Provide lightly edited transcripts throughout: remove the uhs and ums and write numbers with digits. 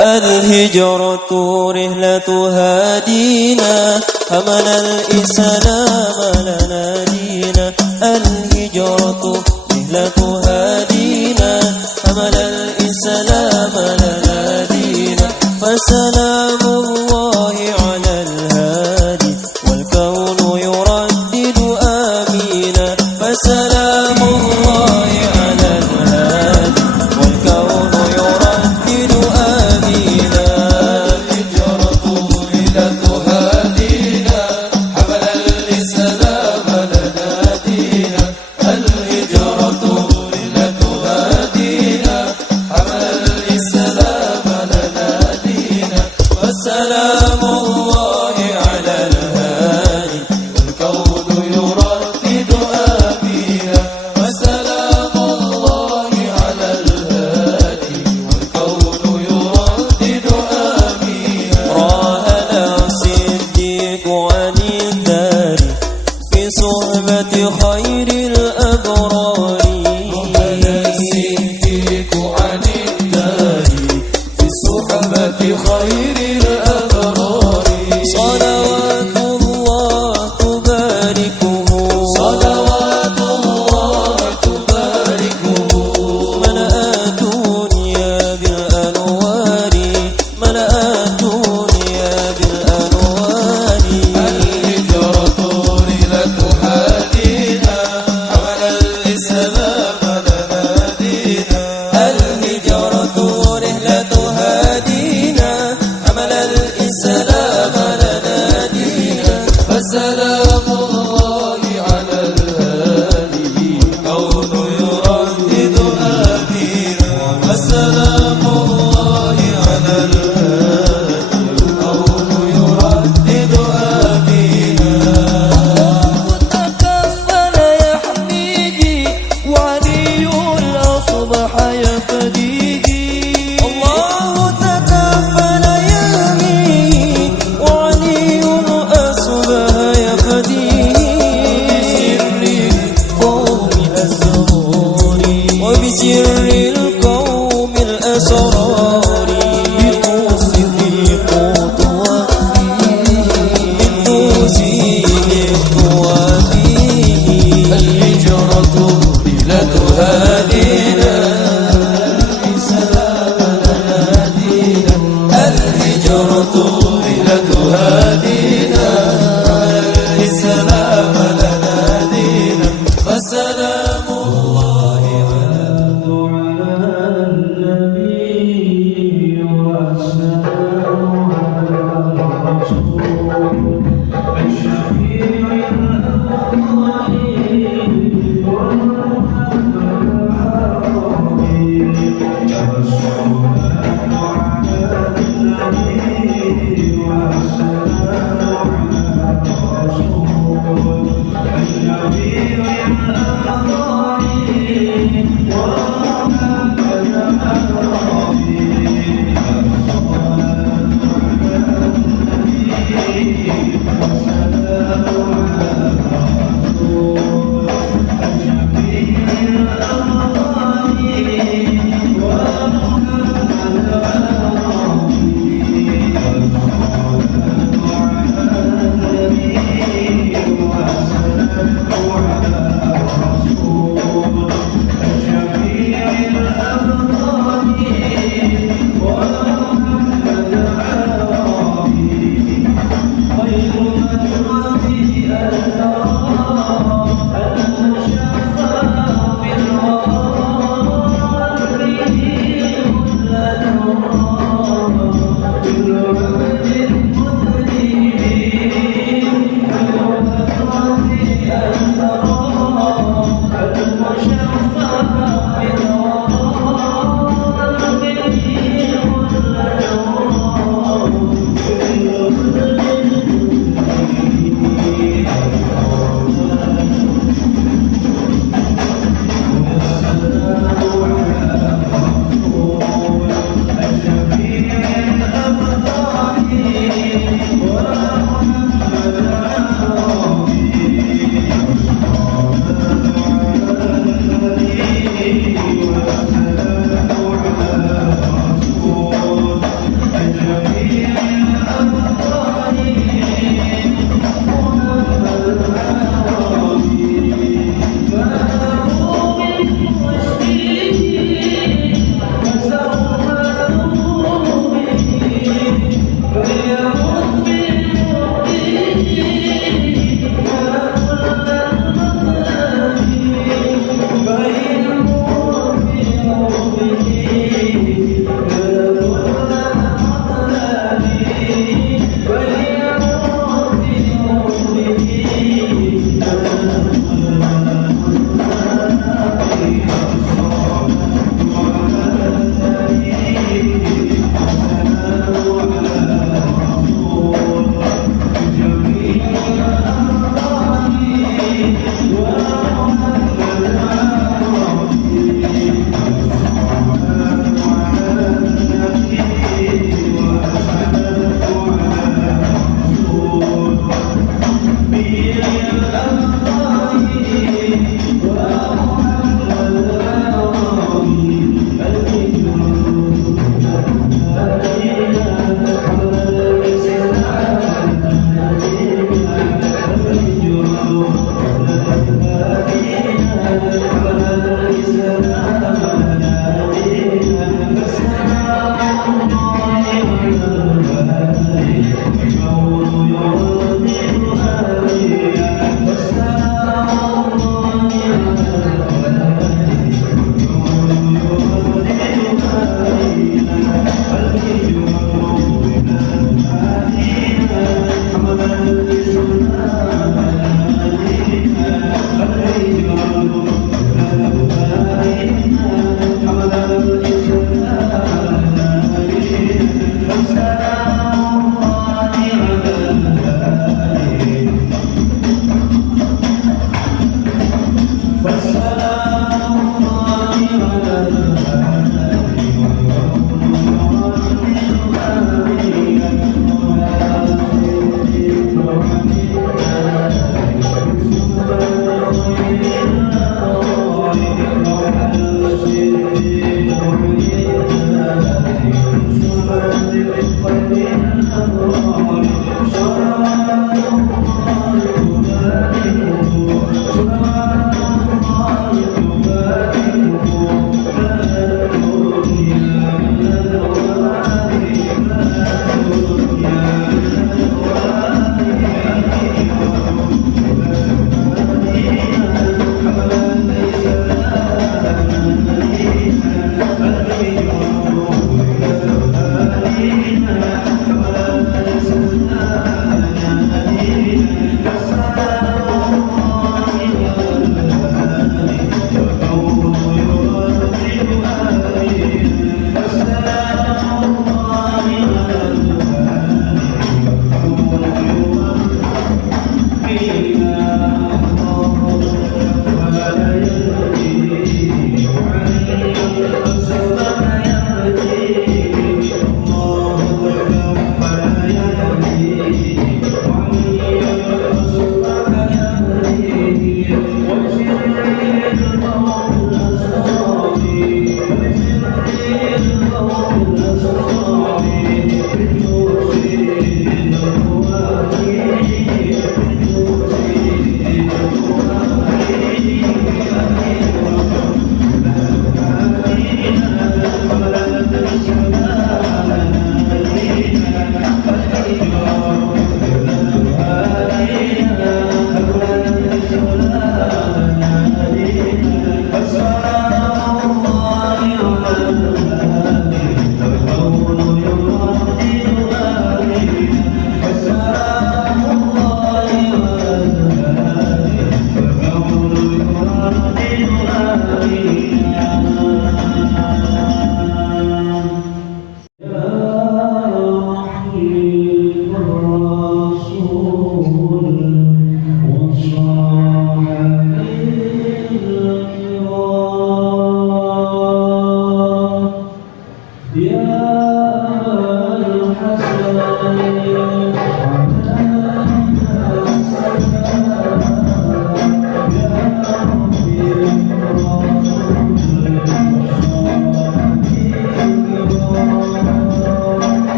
الهجرة رحلة هادينا حمل الإسلام لنا دينا. الهجرة رحلة هادينا حمل الإسلام لنا دينا. فسلام الله على الهادي والكون يردد آمينا. فسلام الله على الهادي والكون يردد آمينا. الهجرة رحلة هادينا حمل الإسلام لنا دينا. الهجرة رحلة هادينا حمل الإسلام لنا دينا. فسلام الله على الهادي والكون يردد آمينا. فسلام الله على الهادي والكون يردد آمينا. راهنا الصديق عن الدار في صحبة خير الأبرار. الصديق عن الدار في صحبة خير الأبرار. صلوات الله تباركه صلوات الله تباركه. ملأ الدنيا بالأنوار. ملأ الدنيا بالأنوار. الهجرة رحلة هادينا حمل الإسلام لنا دينا. الهجرة رحلة هادينا حمل الإسلام لنا دينا. فسلام الله على الهادي والكون يردد آمينا. فسلام الله على الهادي والكون يردد آمينا. تكفل يحميدي وعلي الأصبح يفديدي. الله تكفل يحميدي وعلي الأصبح يفديدي. وبسر القوم الأسرار بالتصديق توفيه. الهجرة رحلة هادينا الإسلام لنا دينا. الهجرة رحلة هادينا الإسلام لنا دينا. فسلام الله على النبي والسلام على الرسول الشفيع الأولين.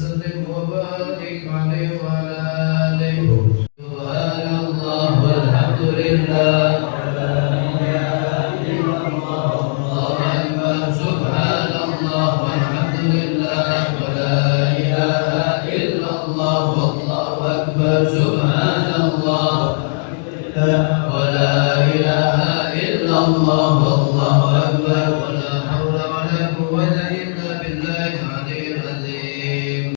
وسلم وبارك عليه وعلى آله. سبحان الله والحمد لله ولا إله إلا الله الله أكبر. سبحان الله والحمد لله ولا إله إلا الله والله أكبر. سبحان الله ولا إله إلا الله والله أكبر. ولا حول ولا قوة إلا بالله العلي العظيم.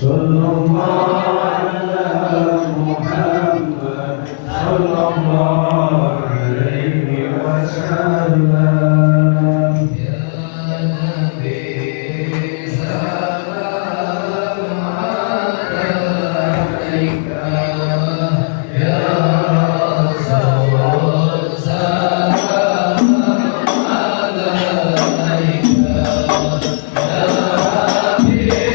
صلى الله على محمد صلى الله عليه وسلم. يا نبي سلام عليك يا رسول سلام عليك يا حبيب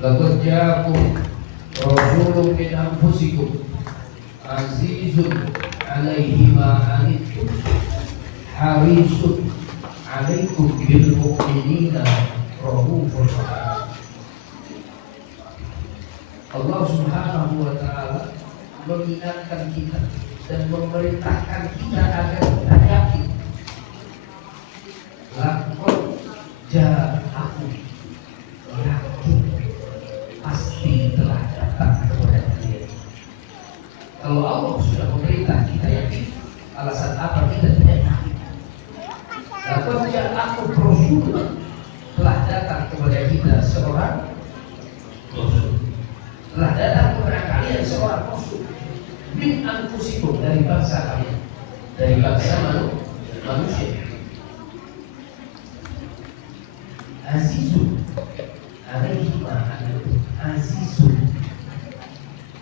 Laqad ja'akum rasulun min anfusikum azizun 'alaihi ma 'anittum harisun 'alaikum bil mu'minina raufur rahim. Allah Subhanahu wa taala mengingatkan kita dan memerintahkan kita agar kita yakin. Laqad ja'akum, yakin pasti telah datang kepada kalian. Kalau Allah sudah memerintah kita yakin, alasan apa kita tidak yakin? Laqad ja'akum rasulun, telah datang kepada kita seorang rasul. Telah datang kepada kalian seorang rasul min anfusikum, dari bangsa kalian, dari bangsa manusia. Azizun 'alaihi ma 'anittum, azizun,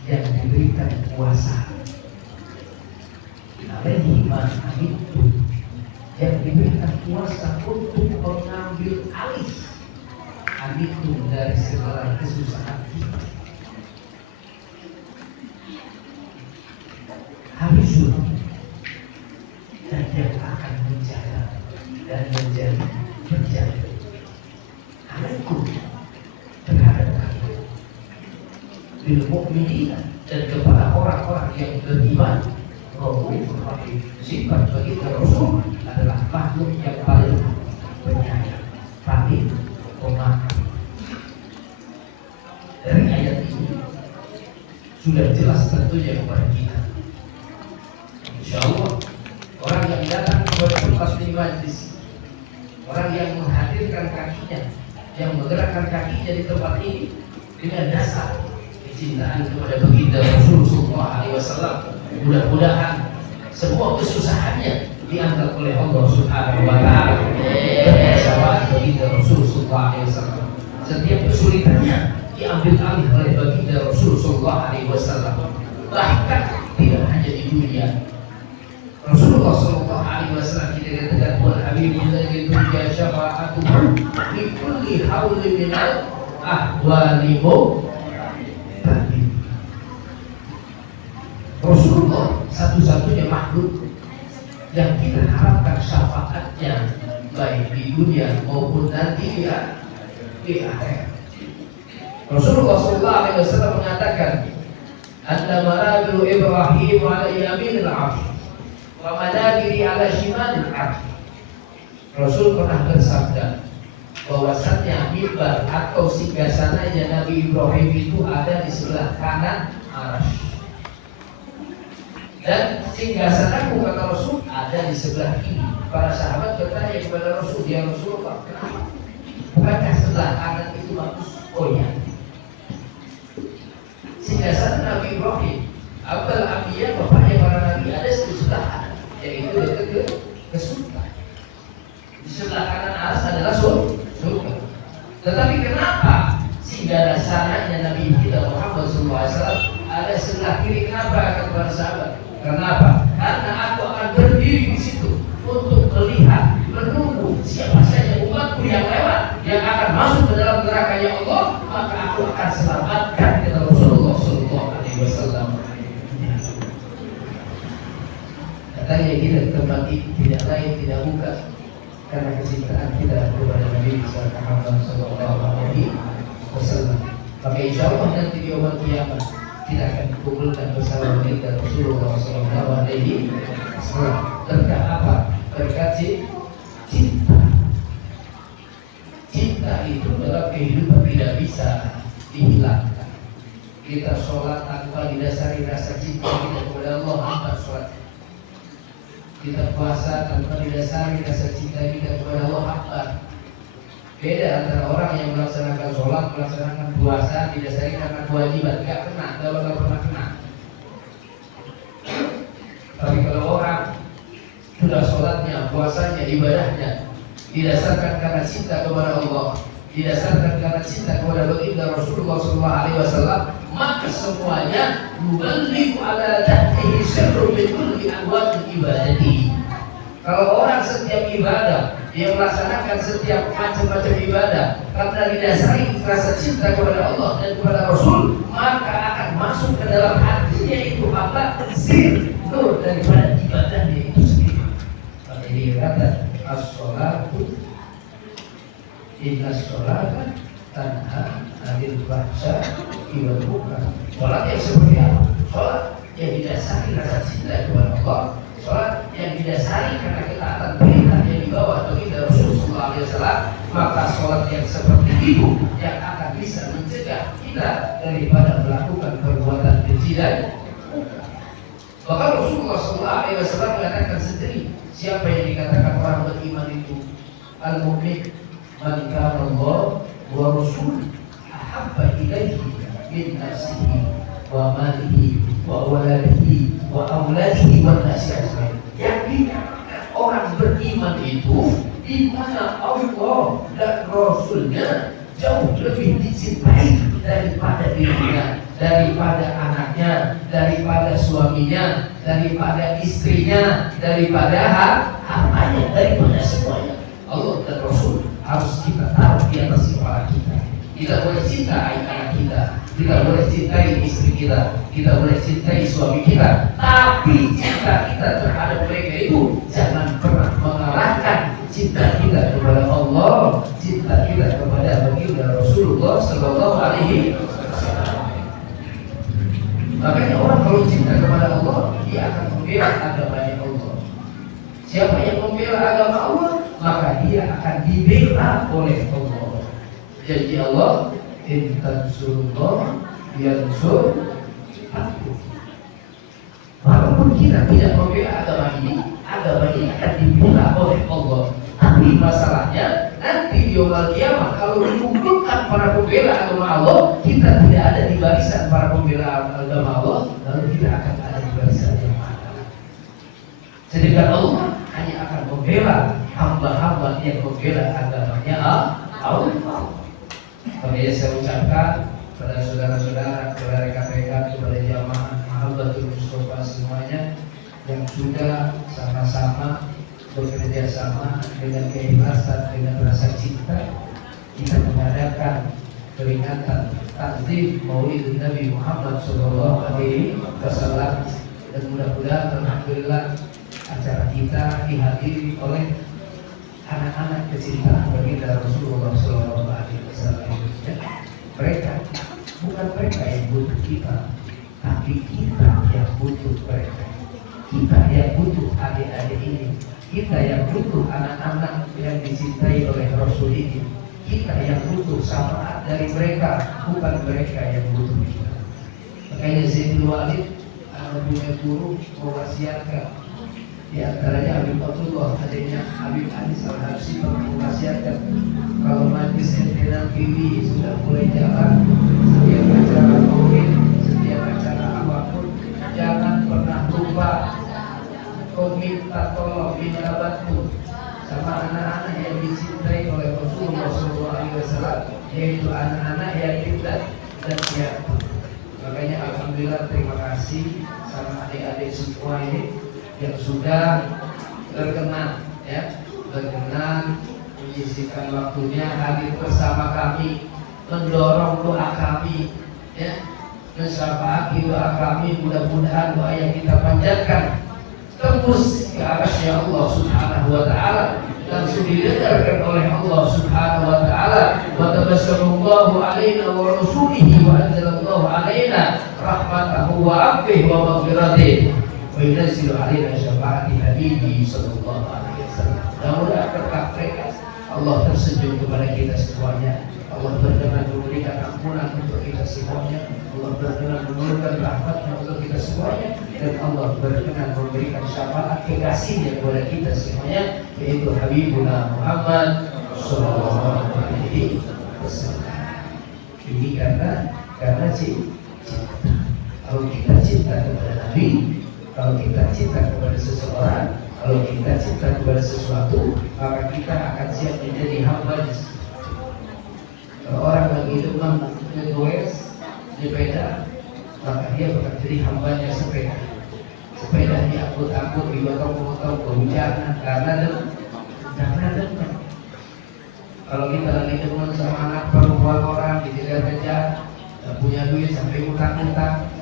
yang diberikan kuasa, 'alaihi ma 'anittum, yang diberikan kuasa untuk mengambil alih anittum, dari segala kesusahan kita. Harisun, dan yang akan menjaga dan menjadi penjaga alaikum, terhadap kalian, bil mu'minina, dan kepada orang-orang yang beriman. Raufur rahim, sifat bagi Rasul adalah makhluk yang paling penyayang, paling pemaaf. Dari ayat ini sudah jelas tentunya kepada kita. Insyaallah orang yang datang kepada tempat majlis, orang yang menghadirkan kakinya, yang menggerakkan kakinya di tempat ini dengan dasar kecintaan kepada baginda Rasulullah SAW, mudah-mudahan semua kesusahannya diangkat oleh Allah Subhanahu wa taala bersama baginda Rasulullah SAW. Setiap kesulitannya diambil alih oleh baginda Rasulullah SAW. Bahkan tidak hanya di dunia, Rasulullah Sallallahu Alaihi Wasallam kita katakan wal habibul ladzi turja syafa'atuhu fi kulli haulin minal ahwali mubtadi. Rasulullah satu-satunya makhluk yang kita harapkan syafaatnya baik di dunia maupun nanti di akhirat. Rasulullah Sallallahu Alaihi Wasallam mengatakan, "Anna marabilu Ibrahim ala yaminil 'arsy wa manabiri ala shimalil 'arsy." Rasul pernah bersabda bahwasannya mimbar atau singgasananya Nabi Ibrahim itu ada di sebelah kanan arasy. Dan singgasanaku kata Rasul ada di sebelah kiri. Para sahabat bertanya kepada Rasul, ya Rasulullah, kenapa? Bukankah sebelah kanan itu bagus? Oh ya. Singgasana Nabi Ibrahim, Abdul Abiyah, bapaknya para nabi ada di sebelah kanan, yaitu dekat ke surga. Di sebelah kanan atas adalah surga. Tetapi kenapa singgasananya Nabi kita Muhammad SAW ada sebelah kiri? Kenapa kata para sahabat? Kenapa? Karena aku akan berdiri di situ untuk melihat, menunggu siapa saja umatku yang lewat yang akan masuk ke dalam neraka ya Allah, maka aku akan selamatkan kata Rasulullah Sallallahu Alaihi Wasallam. Katanya kita di tempat ini tidak lain tidak bukan karena kecintaan kita kepada Nabi Muhammad Sallallahu Alaihi Wasallam. Maka insya Allah nanti di yaumul kiamat kita akan dikumpulkan bersama dengan Rasulullah Sallallahu Alaihi Wasallam. Berkat apa? Berkat cinta. Cinta itu dalam kehidupan tidak bisa dihilangkan. Kita sholat tanpa didasari rasa cinta kita kepada Allah, hampa sholat. Kita puasa tanpa didasari rasa cinta kita kepada Allah, hampa. Beda antara orang yang melaksanakan sholat, melaksanakan puasa didasari karena kewajiban, gak kena, gak bakal pernah kena. Tapi kalau orang sudah sholatnya, puasanya, ibadahnya didasarkan karena cinta kepada Allah, didasarkan karena cinta kepada baginda Rasulullah SAW, maka semuanya yuballighu ala dhatihi sirru min kulli anwa'il ibadati. Kalau orang setiap ibadah dia melaksanakan setiap macam-macam ibadah karena didasari rasa cinta kepada Allah dan kepada Rasul, maka akan masuk ke dalam hatinya itu apa? Sir, nur daripada ibadahnya itu sendiri. Maka dia kata as-sholatu inna sholata tanha anil fahsya'i wal munkar. Sholat yang seperti apa? Sholat yang didasari rasa cinta kepada Allah, sholat yang didasari karena ketaatan perintah yang dibawa baginda Rasulullah SAW, maka sholat yang seperti itu yang akan bisa mencegah kita daripada melakukan perbuatan keji dan munkar. Bahkan Rasulullah SAW mengatakan sendiri, siapa yang dikatakan orang beriman itu al-mu'min man kana Allah wa rasul ahabba ilaihi min nafsihi wa malihi wa waladihi wa auladihi wa nasi ajmain. Yakin orang beriman itu di mana Allah dan Rasulnya jauh lebih dicintai daripada dirinya, daripada anaknya, daripada suaminya, daripada istrinya, daripada hartanya, daripada semuanya. Allah dan Rasul harus kita taruh di atas kepala kita. Kita boleh cintai anak kita, kita boleh cintai istri kita, kita boleh cintai suami kita, tapi cinta kita terhadap mereka itu jangan pernah mengalahkan cinta kita kepada Allah, cinta kita kepada baginda Rasulullah Sallallahu Alaihi Wasallam. Makanya orang kalau cinta kepada Allah, dia akan membela agamanya Allah. Siapa yang membela agama Allah, maka dia akan dibela oleh Allah. Janji Allah, in tansurullah yansur aku. Walaupun kita tidak membela agama ini akan dibela oleh Allah. Tapi masalahnya nanti di yaumul kiamat kalau dikumpulkan para pembela agama Allah, kita tidak ada di barisan para pembela agama Allah, lalu kita akan ada di barisan yang mana? Sedangkan Allah hanya akan membela hamba-hamba yang membela agamanya Allah. Makanya saya ucapkan kepada saudara-saudara, kepada rekan-rekan, kepada jamaah Mahabbatul Mustafa semuanya yang sudah sama-sama bekerja sama dengan keikhlasan, dengan rasa cinta, kita mengadakan peringatan takzim Maulid Nabi Muhammad Sallallahu Alaihi Wasallam, dan mudah-mudahan alhamdulillah acara kita dihadiri oleh anak-anak kecintaan baginda Rasulullah Sallallahu Alaihi Wasallam. Mereka bukan mereka yang butuh kita, tapi kita yang butuh mereka. Kita yang butuh adik-adik ini, kita yang butuh anak-anak yang dicintai oleh Rasul ini. Kita yang butuh syafaat dari mereka, bukan mereka yang butuh kita. Makanya Zaidul Walid Anda punya guru mewasiatkan, di antaranya Habib Abdullah, adanya Habib Anis Al-Habsyi pernah mewasiatkan kalau majlis sentenan TV sudah mulai jalan, setiap acara maulid, setiap acara apapun, jangan pernah lupa kau minta tolong, minta bantu sama anak-anak yang dicintai oleh Rasulullah SAW, yaitu anak-anak yatim dan piatu. Makanya alhamdulillah terima kasih sama adik-adik semua ini yang sudah berkenan menyisihkan waktunya hadir bersama kami, mendorong doa kami, mensyafa'ati doa kami. Mudah-mudahan doa yang kita panjatkan tembus ke arasy Allah Subhanahu wa taala, langsung didengarkan oleh Allah Subhanahu wa taala. Wa tabassamallahu alaina wa rasulihi wa anzalallahu alaina rahmatahu wa afwihi wa maghfiratihi wa yunazzilu alaina syafa'ati nabihi sallallahu alaihi wasallam. Mudah-mudahan berkah mereka Allah tersenyum kepada kita semuanya. Allah berkenan memberikan ampunan untuk kita semuanya. Allah berkenan menurunkan rahmatnya untuk kita semuanya, dan Allah berkenan memberikan syafaat kekasihnya kepada kita semuanya, yaitu Habibuna Muhammad sallallahu alaihi wasallam. Ini karena cinta. Kalau kita cinta kepada Nabi, kalau kita cinta kepada seseorang, kalau kita cinta kepada sesuatu, maka kita akan siap menjadi hamba. Kalau orang lagi demam ngegoes sepeda, maka dia akan jadi hambanya sepeda. Sepeda diangkut-angkut, dibotong-botong, kehujanan karena demam. Kalau kita lagi demam sama anak perempuan orang, dikejar-kejar, gak punya duit sampai utang-utang,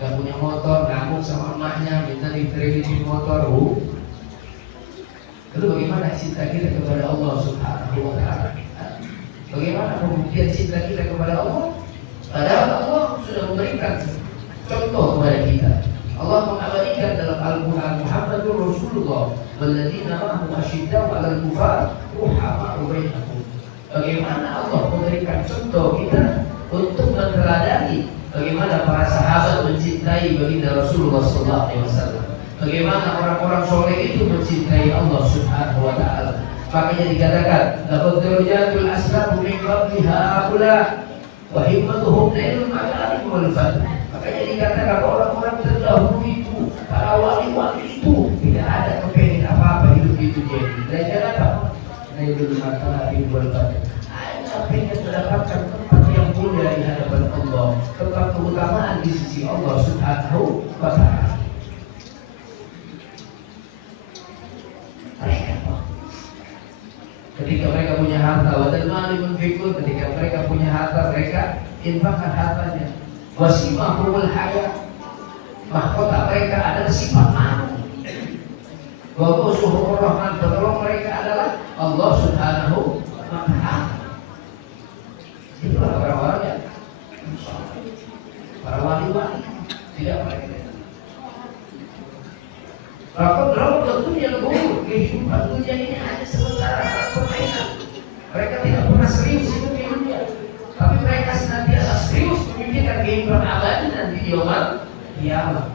gak punya motor, ngamuk sama emaknya, minta dikreditin motor. Lalu bagaimana cinta kita kepada Allah Subhanahu wa taala? Bagaimana pembuktian cinta kita kepada Allah? Padahal Allah sudah memberikan contoh kepada kita. Allah mengabadikan dalam Al-Quran, Muhammadur Rasulullah walladzina ma'ahu asyiddau 'alal kufar ruhama'u bainahum. Bagaimana Allah memberikan contoh kita untuk meneladani bagaimana para sahabat mencintai baginda Rasulullah SAW. Bagaimana orang-orang soleh itu mencintai Allah Subhanahu wa taala. Makanya dikatakan laqad darajatul asrafu min qabli haula wa himmatuhum nailul makarim wal fadl. Makanya dikatakan orang-orang terdahulu itu, para wali-wali itu tidak ada kepengen apa-apa hidup di dunia ini. Belajar apa? Nailul makarim wal fadl. Hanya pengen mendapatkan tempat yang mulia di hadapan Allah, tempat keutamaan di sisi Allah Subhanahu wa taala. Ketika mereka punya harta, wadal mali munfikun, ketika mereka punya harta, mereka infakkan hartanya. Wasimahumul haya, mahkota mereka adalah sifat malu. Wa musuhur rahman, penolong mereka adalah Allah Subhanahu wa taala. Itulah orang-orang yang para wali-wali tidak mereka. Rakyat tentunya lebur, kehidupan dunia ini hanya sementara permainan. Mereka tidak pernah serius hidup di dunia, tapi mereka senantiasa serius memikirkan kehidupan abadi nanti di yaumul kiamat.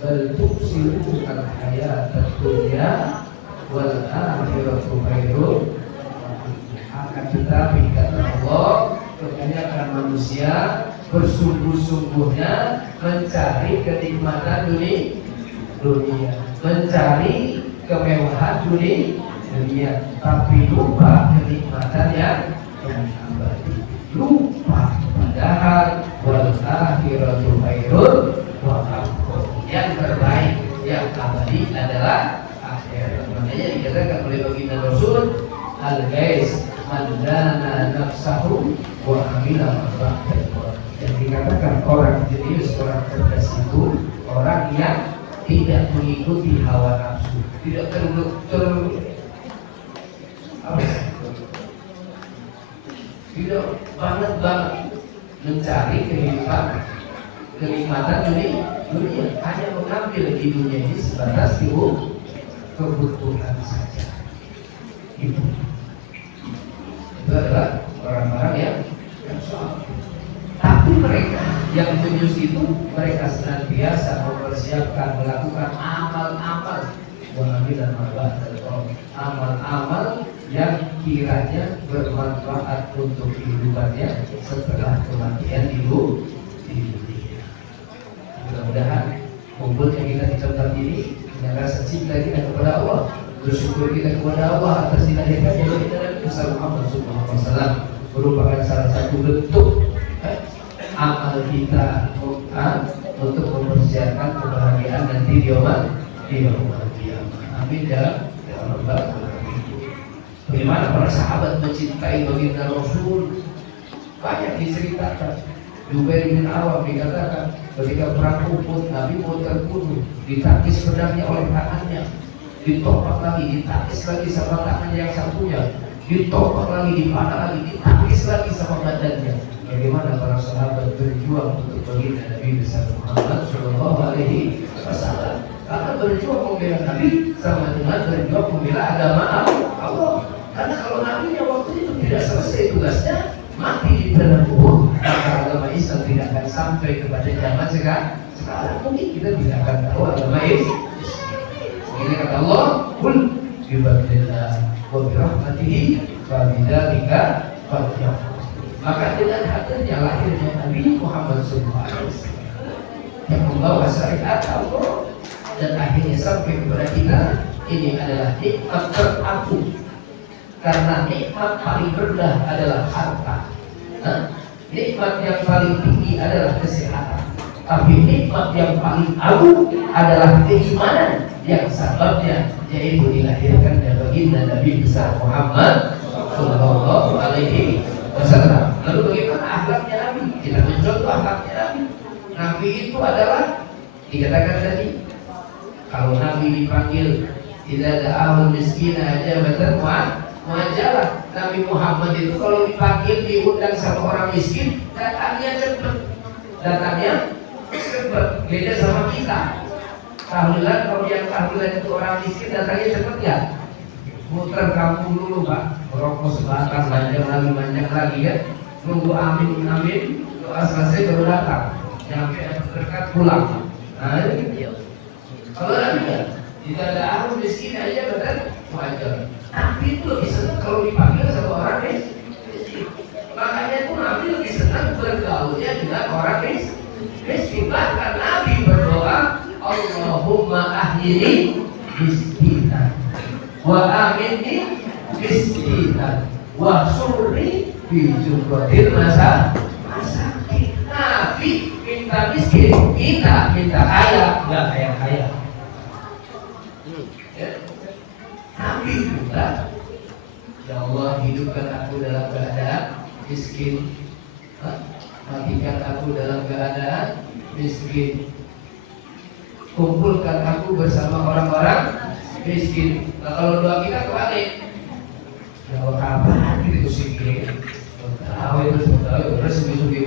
Bal tu'siruna al-hayata dunya wal akhiratu khairun. Akan tetapi kata Allah, kebanyakan manusia bersungguh-sungguhnya mencari kenikmatan dunia, mencari kemewahan dunia, tapi lupa kenikmatan yang abadi. Lupa padahal wal akhiratu khairun wa abqa. Yang terbaik, yang abadi adalah akhirat. Makanya dikatakan oleh baginda Rasul, al-ghais man dana nafsahu wa amila ma'rufah. Yang dikatakan orang jenius, orang cerdas itu orang yang tidak mengikuti hawa nafsu, tidak tidak banget mencari kenikmatan dunia, hanya mengambil di dunia ini sebatas kebutuhan saja. Itu adalah orang-orang yang soal. Tapi mereka Yang kudus itu mereka senantiasa mempersiapkan melakukan amal-amal dan amal-amal yang kiranya bermanfaat untuk kehidupannya setelah kematian di dunia. Mudah-mudahan kumpulnya kita di tempat ini dengan rasa cinta kita kepada Allah, bersyukur kita kepada Allah atas dilahirkannya Nabi besar Muhammad SAW, merupakan salah satu bentuk amal kita untuk mempersiapkan kebahagiaan nanti di yaumul qiyamah. Amin ya rabbal alamin. Bagaimana para sahabat mencintai baginda Rasul? Banyak diceritakan. Jubair bin Awam dikatakan ketika perang Uhud Nabi mau terbunuh, ditakis pedangnya oleh tangannya, ditopang lagi, ditakis lagi sama tangan yang satunya, ditopang lagi, dipanah lagi, ditakis lagi sama badannya. Bagaimana para sahabat berjuang untuk baginda Nabi besar Muhammad Shallallahu Alaihi Wasallam? Karena berjuang membela Nabi sama dengan berjuang membela agama Allah. Karena kalau Nabi waktu itu tidak selesai tugasnya, mati di dalam kubur, maka agama Islam tidak akan sampai kepada zaman sekarang. Mungkin kita tidak akan tahu agama Islam. Ini kata Allah, "Qul bi fadlillah wa bi rahmatihi fa bidzalika falyafrahu." Maka dengan hadirnya lahirnya Nabi Muhammad SAW yang membawa syariat Allah dan akhirnya sampai kepada kita, ini adalah nikmat teragung. Karena nikmat paling rendah adalah harta, nikmat yang paling tinggi adalah kesehatan, tapi nikmat yang paling agung adalah keimanan yang sebabnya yaitu dilahirkannya baginda Nabi besar Muhammad Sallallahu Alaihi Wasallam. Lalu bagaimana akhlaknya Nabi? Kita mencontoh akhlaknya Nabi. Nabi itu adalah dikatakan tadi, kalau Nabi dipanggil tidak ada ahul miskin aja betul muajalah. Nabi Muhammad itu kalau dipanggil diundang sama orang miskin datangnya cepat, beda sama kita. Tahlilan, kalau yang tahlilan itu orang miskin datangnya cepat ya, muter kampung dulu Pak, rokok sebatang, manjang lagi ya, nunggu amin doa selesai baru datang, nyampe berkat pulang. Nah ini kalau Nabi ya tidak ada ahul miskin aja betul wajar. Nabi itu lebih senang kalau dipanggil sama orang miskin. Makanya itu Nabi lebih senang bergaulnya dengan orang miskin. Bahkan Nabi berdoa, Allahumma ahyini miskinan wa aminni miskinan wa surri fi jumlatil masakin. Nabi minta miskin, kita minta kaya, nggak kaya. Nabi juga, ya Allah hidupkan aku dalam keadaan miskin, matikan aku dalam keadaan miskin, kumpulkan aku bersama orang-orang miskin. Nah, kalau doa kita kebalik, ya Allah kapan gitu sih tahu itu terus sugi.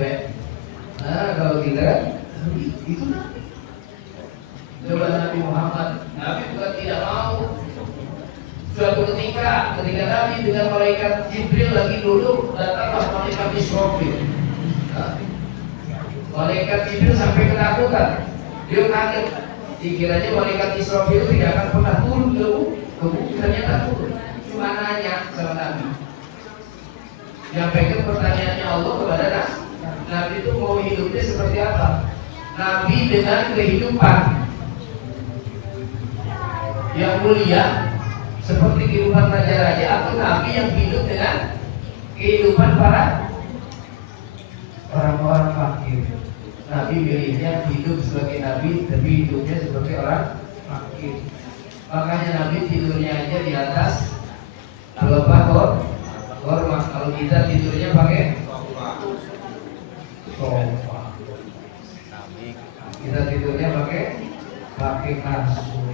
Nah kalau kita itu Nabi. Coba Nabi Muhammad, Nabi bukan tidak mau. Suatu ketika Nabi dengan malaikat Jibril lagi duduk, datanglah malaikat Israfil. Malaikat Jibril sampai ketakutan, dia kaget. Dikiranya malaikat Israfil tidak akan pernah turun ke bumi, ternyata turun. Cuma nanya sama Nabi, nyampaikan pertanyaannya Allah kepada Nabi itu mau hidupnya seperti apa? Nabi dengan kehidupan yang mulia seperti kehidupan raja-raja, atau Nabi yang hidup dengan kehidupan para orang-orang fakir. Nabi pilihnya hidup sebagai Nabi, tapi hidupnya seperti orang fakir. Makanya Nabi tidurnya aja di atas pelepah hormat. Kalau kita tidurnya pakai sofa, kita tidurnya pakai kasur.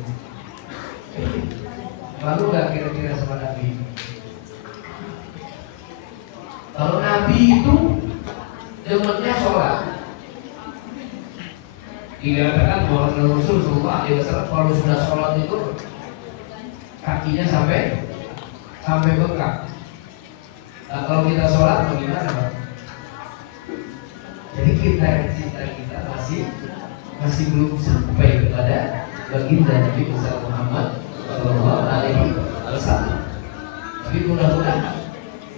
Malu gak kira-kira sama Nabi? Kalau Nabi itu demennya sholat, dikatakan bahwa Rasul Sallallahu Alaihi Wasallam kalau sudah sholat itu kakinya sampai bengkak. Nah, kalau kita sholat bagaimana Pak? Jadi cinta kita masih belum sampai kepada baginda Nabi Muhammad Sallallahu Alaihi Wasallam. Tapi mudah-mudahan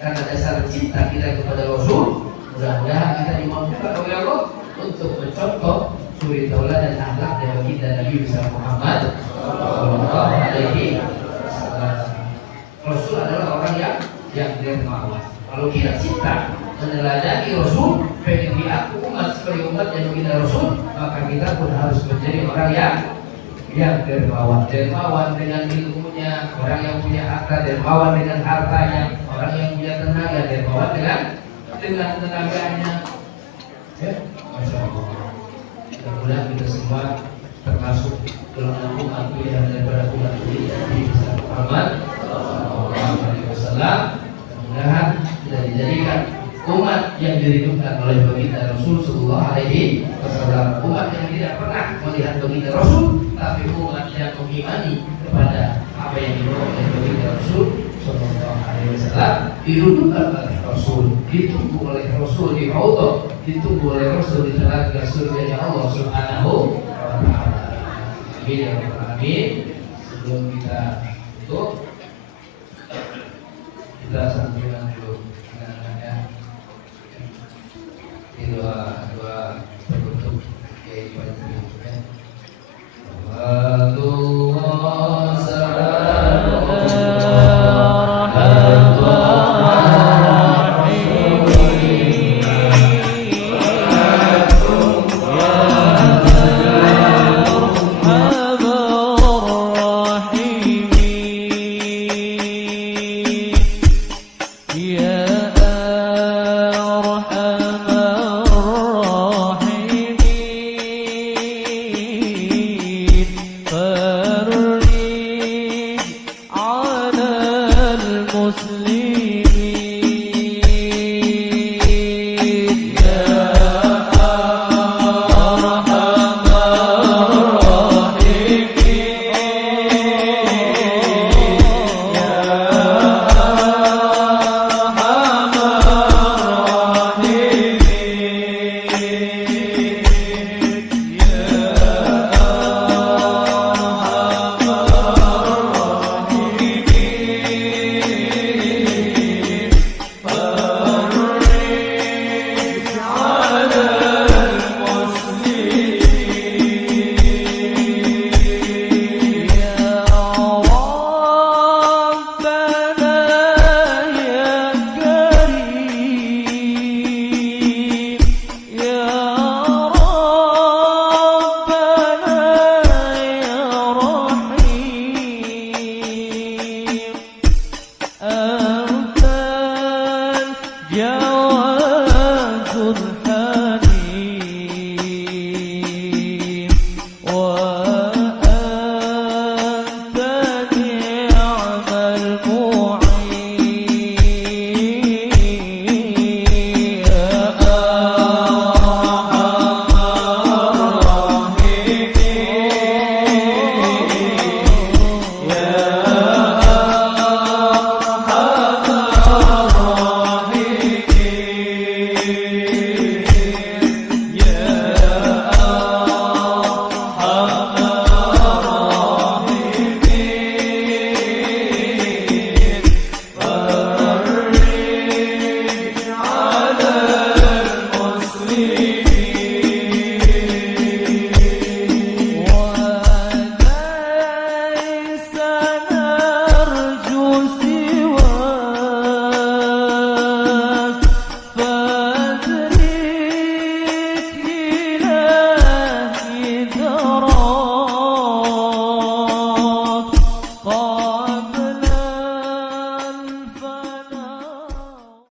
karena dasar cinta kita kepada Rasul, mudah-mudahan kita dimampukan oleh Allah untuk mencontoh suri tauladan dan akhlak dari baginda Nabi Muhammad Sallallahu Alaihi Wasallam. Rasul adalah orang yang dermawan. Kalau kita cinta meneladani Rasul, pengen diaku umat sebagai umat yang baginda Rasul, maka kita pun harus menjadi orang yang dermawan. Dermawan dengan ilmunya, orang yang punya akal, dermawan dengan hartanya, orang yang punya tenaga, dermawan dengan tenaganya. Ya, Masya Allah. Mudah-mudahan kita semua termasuk golongan umat pilihan daripada umat ini Nabi Muhammad Sallallahu Alaihi Wasallam. Mudah-mudahan kita dijadikan umat yang diridhokan oleh baginda Rasul Sallallahu Alaihi Wasallam. Umat yang tidak pernah melihat baginda Rasul, tapi umat yang mengimani kepada apa yang dibawa oleh baginda Rasul Sallallahu Alaihi Wasallam, diridhokan oleh Rasul, ditunggu oleh Rasul di Allah, ditunggu oleh Rasul di telaga surganya Allah Subhanahu wa Ta'ala. Amin ya rabbal alamin. Sebelum kita tutup, kita sambil